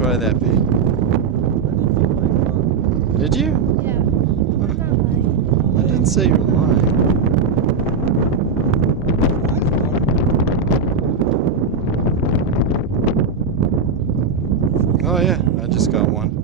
try that, P. Did you? Yeah. I'm not lying. I didn't say you were lying. Oh yeah, I just got one.